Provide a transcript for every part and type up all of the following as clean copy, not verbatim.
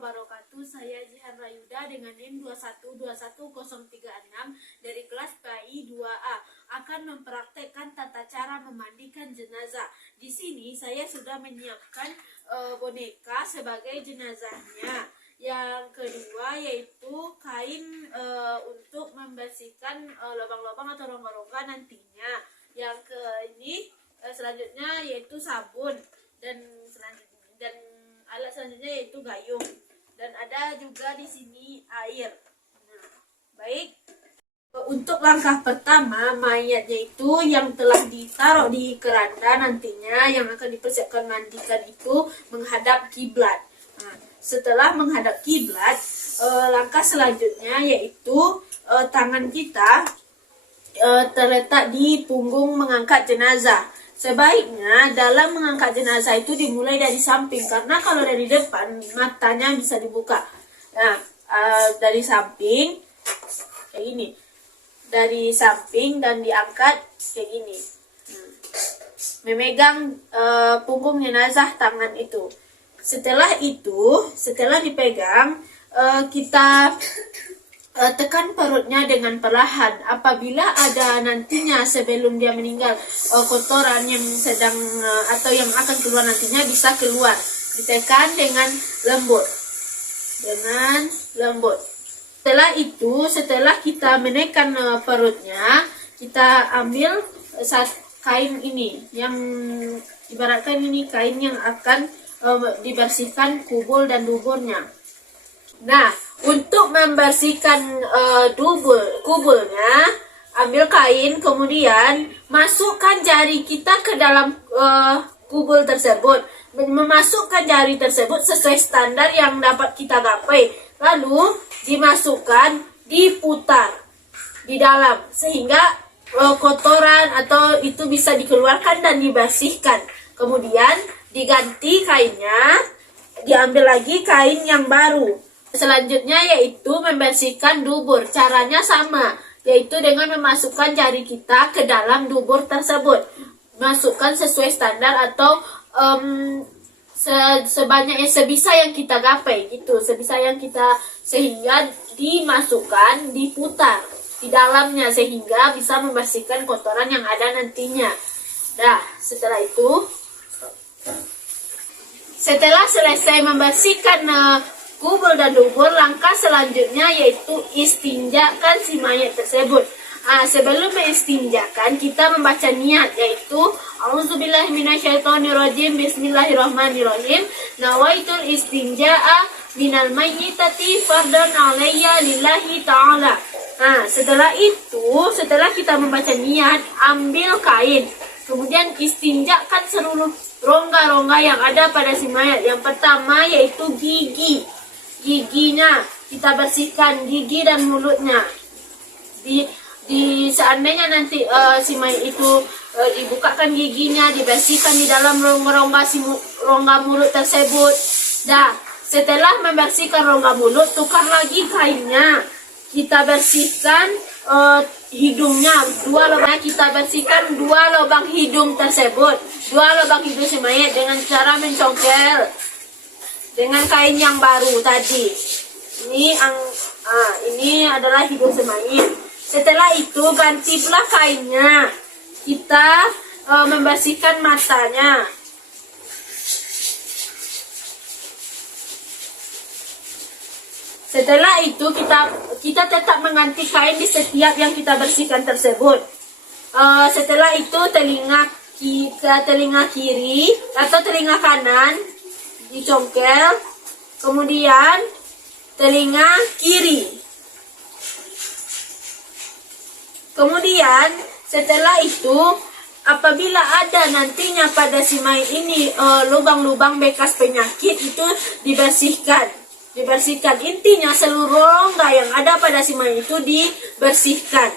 wabarakatuh. Saya Jihan Rayuda dengan NIM 2121036 dari kelas PAI 2A akan mempraktekkan tata cara memandikan jenazah. Di sini saya sudah menyiapkan boneka sebagai jenazahnya. Yang kedua yaitu kain untuk membersihkan lubang-lubang atau rongga-rongga nantinya. Yang selanjutnya yaitu sabun dan alat selanjutnya yaitu gayung, dan ada juga di sini air. Nah, baik. Untuk langkah pertama, mayatnya itu yang telah ditaruh di keranda nantinya yang akan dipersiapkan mandikan itu menghadap kiblat. Nah, setelah menghadap kiblat, langkah selanjutnya yaitu tangan kita terletak di punggung mengangkat jenazah. Sebaiknya dalam mengangkat jenazah itu dimulai dari samping, karena kalau dari depan matanya bisa dibuka. Nah, dari samping kayak gini, dari samping dan diangkat kayak gini. Memegang punggung jenazah tangan itu. Setelah dipegang, kita tekan perutnya dengan perlahan. Apabila ada nantinya sebelum dia meninggal kotoran yang sedang atau yang akan keluar nantinya bisa keluar, ditekan dengan lembut. Setelah kita menekan perutnya, kita ambil kain ini yang ibaratkan ini kain yang akan dibersihkan kubul dan duburnya. Nah, untuk membersihkan kubulnya, ambil kain, kemudian masukkan jari kita ke dalam kubul tersebut. Memasukkan jari tersebut sesuai standar yang dapat kita gapai. Lalu dimasukkan, diputar di dalam sehingga kotoran atau itu bisa dikeluarkan dan dibersihkan. Kemudian diganti kainnya, diambil lagi kain yang baru. Selanjutnya yaitu membersihkan dubur. Caranya sama, yaitu dengan memasukkan jari kita ke dalam dubur tersebut. Masukkan sesuai standar atau sebanyak sebisa yang kita gapai gitu, sehingga dimasukkan, diputar di dalamnya sehingga bisa membersihkan kotoran yang ada nantinya. Nah, setelah selesai membersihkan kubul dan dubur, langkah selanjutnya yaitu istinjakan si mayat tersebut. Sebelum mengistinjakan, kita membaca niat yaitu A'udzubillahi minasyaitonirrajim, Bismillahirrahmanirrahim. Nawaitul istinja'a minal mayyitati fardan alayya lillahi ta'ala. Setelah kita membaca niat, ambil kain, kemudian istinjakan seluruh rongga-rongga yang ada pada si mayat. Yang pertama yaitu giginya kita bersihkan, gigi dan mulutnya. Seandainya nanti si mayat itu dibukakan giginya, dibersihkan di dalam rongga mulut tersebut. Setelah membersihkan rongga mulut, tukar lagi kainnya. Kita bersihkan hidungnya, kita bersihkan dua lubang hidung tersebut, dua lubang hidung si mayat dengan cara mencongkel dengan kain yang baru tadi. Ini adalah hidung si mayat. Setelah itu gantilah kainnya, kita membersihkan matanya. Setelah itu kita tetap mengganti kain di setiap yang kita bersihkan tersebut. Setelah itu telinga kiri atau telinga kanan dicongkel, kemudian telinga kiri. Kemudian setelah itu apabila ada nantinya pada si mayat ini lubang-lubang bekas penyakit, itu dibersihkan. Intinya seluruh rongga yang ada pada si mayat itu dibersihkan.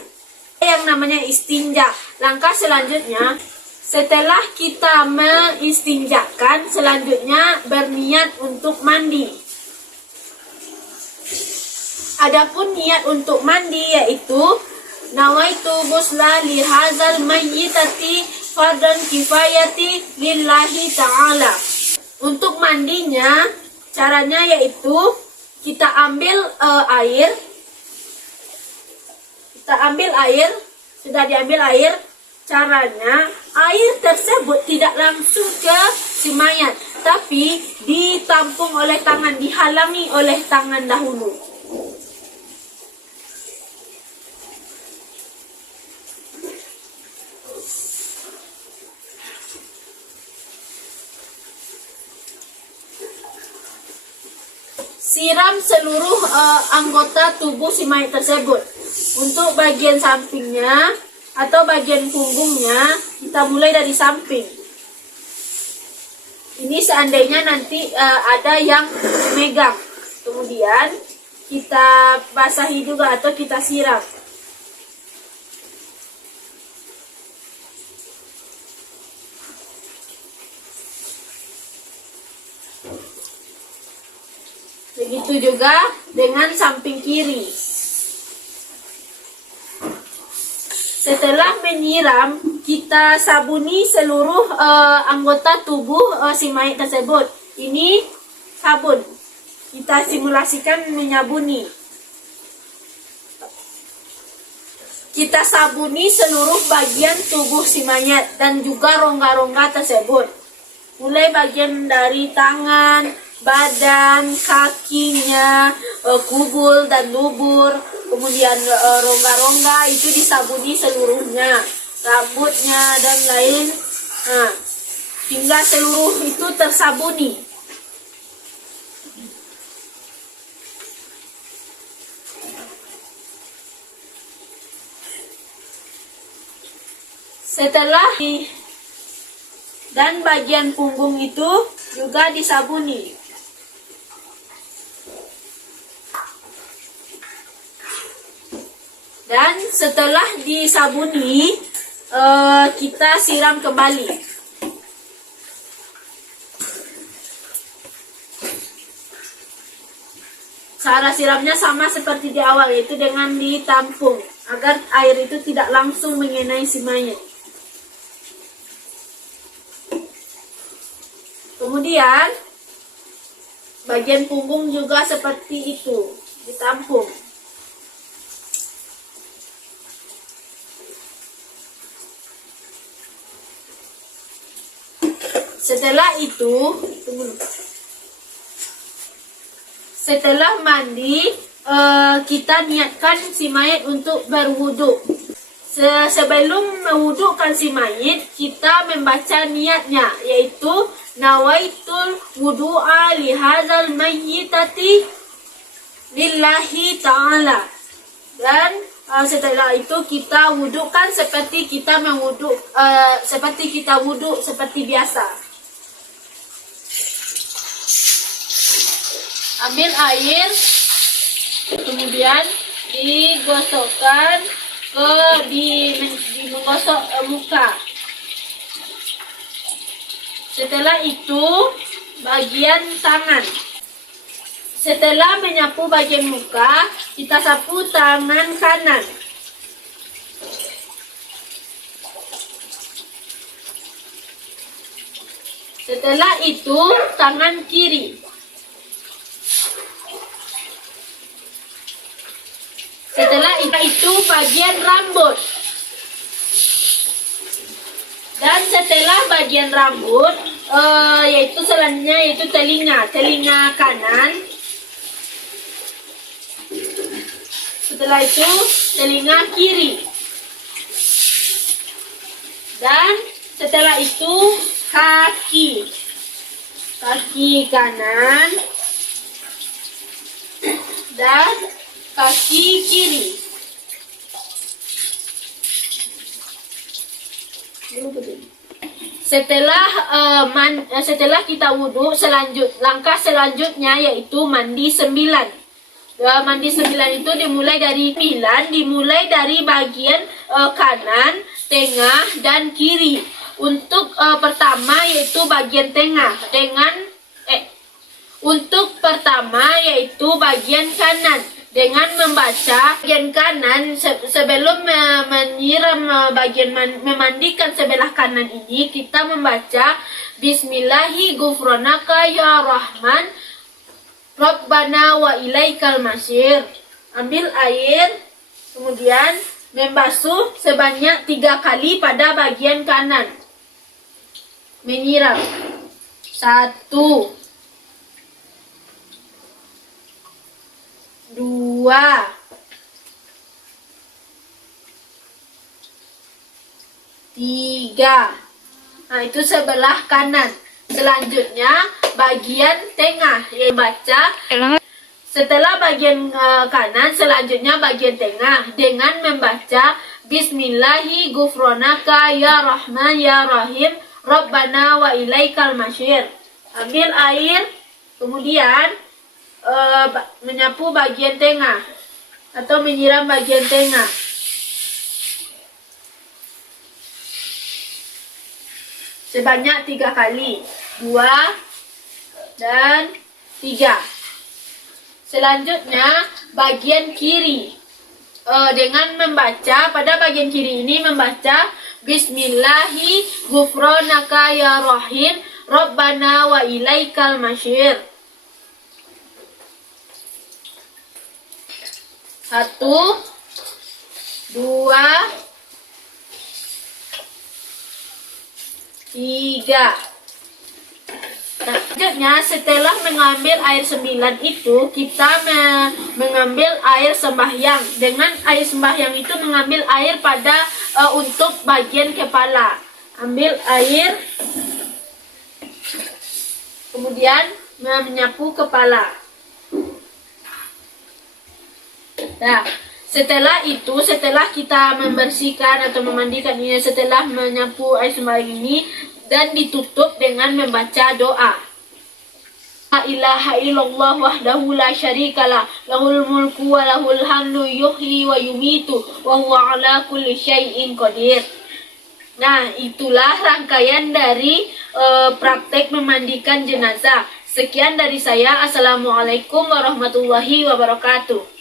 Yang namanya istinja. Langkah selanjutnya, setelah kita mengistinjakan, selanjutnya berniat untuk mandi. Adapun niat untuk mandi yaitu nawaitu ghusla li hadzal mayyitati fardan kifayati lillahi ta'ala. Untuk mandinya Caranya yaitu kita ambil air. Sudah diambil air. Caranya air tersebut tidak langsung ke si mayat, tapi ditampung oleh tangan, dihalangi oleh tangan dahulu. Siram seluruh anggota tubuh si mayat tersebut. Untuk bagian sampingnya atau bagian punggungnya, kita mulai dari samping. Ini seandainya nanti ada yang megang. Kemudian kita basahi juga atau kita siram. Begitu juga dengan samping kiri. Setelah menyiram, kita sabuni seluruh anggota tubuh si mayat tersebut. Ini sabun. Kita simulasikan menyabuni. Kita sabuni seluruh bagian tubuh si mayat dan juga rongga-rongga tersebut. Mulai bagian dari tangan, badan, kakinya, kubul dan lubur, kemudian rongga-rongga itu disabuni seluruhnya, rambutnya dan lain, hingga seluruh itu tersabuni. Setelah dan bagian punggung itu juga disabuni. Dan setelah disabuni, kita siram kembali. Cara siramnya sama seperti di awal, yaitu dengan ditampung, agar air itu tidak langsung mengenai si mayat. Kemudian, bagian punggung juga seperti itu, ditampung. Setelah itu, setelah mandi, kita niatkan si mayat untuk berwudu. Sebelum mewudukan si mayat, kita membaca niatnya, yaitu nawaitul wudu'a lihazal mayyitati lillahi ta'ala. Dan setelah itu kita wudukan seperti kita wudu seperti biasa. Ambil air, kemudian digosokkan menggosok muka. Setelah itu bagian tangan. Setelah menyapu bagian muka, kita sapu tangan kanan. Setelah itu tangan kiri. Setelah itu bagian rambut. Dan setelah bagian rambut, yaitu selanjutnya yaitu telinga kanan. Setelah itu telinga kiri. Dan setelah itu kaki kanan dan kaki kiri. Setelah kita wudhu, langkah selanjutnya yaitu mandi 9. Mandi 9 itu dimulai dari bagian kanan, tengah dan kiri. Untuk pertama yaitu bagian tengah untuk pertama yaitu bagian kanan dengan membaca bagian kanan sebelum menyiram memandikan sebelah kanan ini, kita membaca Bismillahi ghufranaka ya Rahman Rabbana wa ilaikal masyir. Ambil air, kemudian membasuh sebanyak 3 kali pada bagian kanan. Menyiram. 1, 2, 3. Nah, itu sebelah kanan. Selanjutnya bagian tengah yang baca. Setelah bagian kanan, selanjutnya bagian tengah dengan membaca Bismillahi gufronaka ya Rahman ya Rahim Rabbana wa ilaikal masyir. Ambil air, kemudian menyapu bagian tengah atau menyiram bagian tengah. Sebanyak 3 kali, 2 dan 3. Selanjutnya bagian kiri, dengan membaca pada bagian kiri ini membaca Bismillahi gufronaka ya Rahim Rabbana wa ilaikal masyir. 1, 2, 3. Selanjutnya setelah mengambil air 9 itu kita mengambil air sembahyang. Dengan air sembahyang itu mengambil air pada untuk bagian kepala. Ambil air, kemudian menyapu kepala. Nah, setelah itu, setelah kita membersihkan atau memandikan ini, setelah menyapu air sembahyang ini, dan ditutup dengan membaca doa. La ilaha illallah wahdahu la syarikalah lahul mulku wa lahul hamdu yuhyi wa yumitu wa huwa ala kulli syai'in qadir. Nah, itulah rangkaian dari praktek memandikan jenazah. Sekian dari saya. Assalamualaikum warahmatullahi wabarakatuh.